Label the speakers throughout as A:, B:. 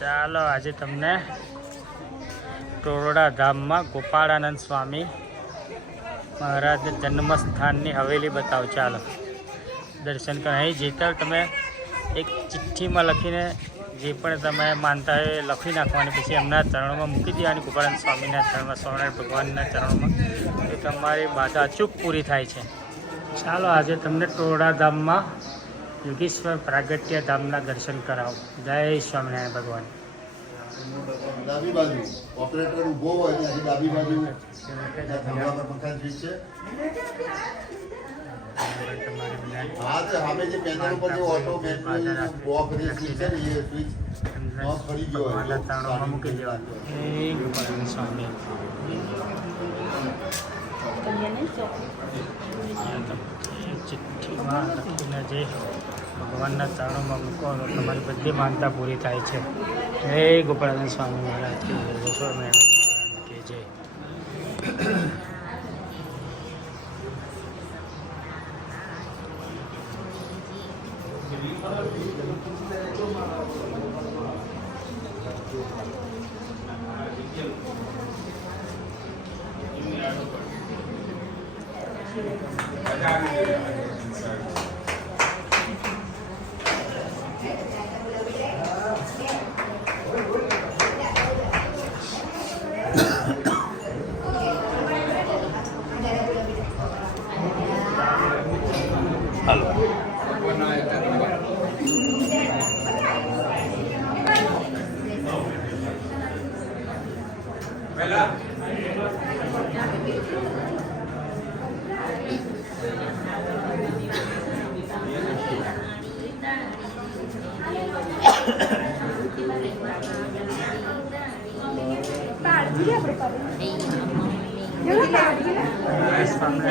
A: ચાલો, આજે તમને ટોરડા ધામમાં ગોપાળાનંદ સ્વામી મહારાજ જન્મસ્થાનની હવેલી બતાવો. ચાલો, દર્શન કરો. અહીં જીતર તમે એક ચિઠ્ઠીમાં લખીને જે પણ તમે માનતા હોય લખી નાખવાની. પછી એમના ચરણોમાં મૂકી દેવાની, ગોપાળાનંદ સ્વામીના ચરણમાં, સ્વામિનારાયણ ભગવાનના ચરણોમાં. તો તમારી બાધા અચૂક પૂરી થાય છે. ચાલો, આજે તમને ટોરડા ધામમાં યોગેશ્વર પ્રાગટ્ય ધામના દર્શન કરાવો જય સ્વામિનારાયણ ભગવાન
B: ડાબી બાજુ ઓપરેટર ઊભો હોય ત્યાંથી ડાબી બાજુ. ત્યાં થાંભલા પર પંખા સ્વિચ છે. હા તે સામે જે પેનલ ઉપર જે ઓટોમેટિક બોક્સ જે સ્વિચ છે ને એ સ્વિચ ઓફ પડી ગયો હોય.
A: ભગવાનના ચરણોમાં મૂકી દેવાનું. હે ગોપાળાનંદ સ્વામી ચિઠ્ઠીમાં લખીને જે ભગવાનના ચરણોમાં મૂકો તો તમારી બધી માનતા પૂરી થાય છે. હે ગોપાળાનંદ સ્વામી મહારાજ કે જય. કે જય. જય સ્વામિનારાયણ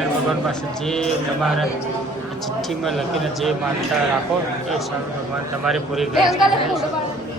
A: ભગવાન પાસે જે તમારા ચિઠ્ઠીમાં લખીને જે માનતા રાખો એ ભગવાન તમારી પૂરી કરે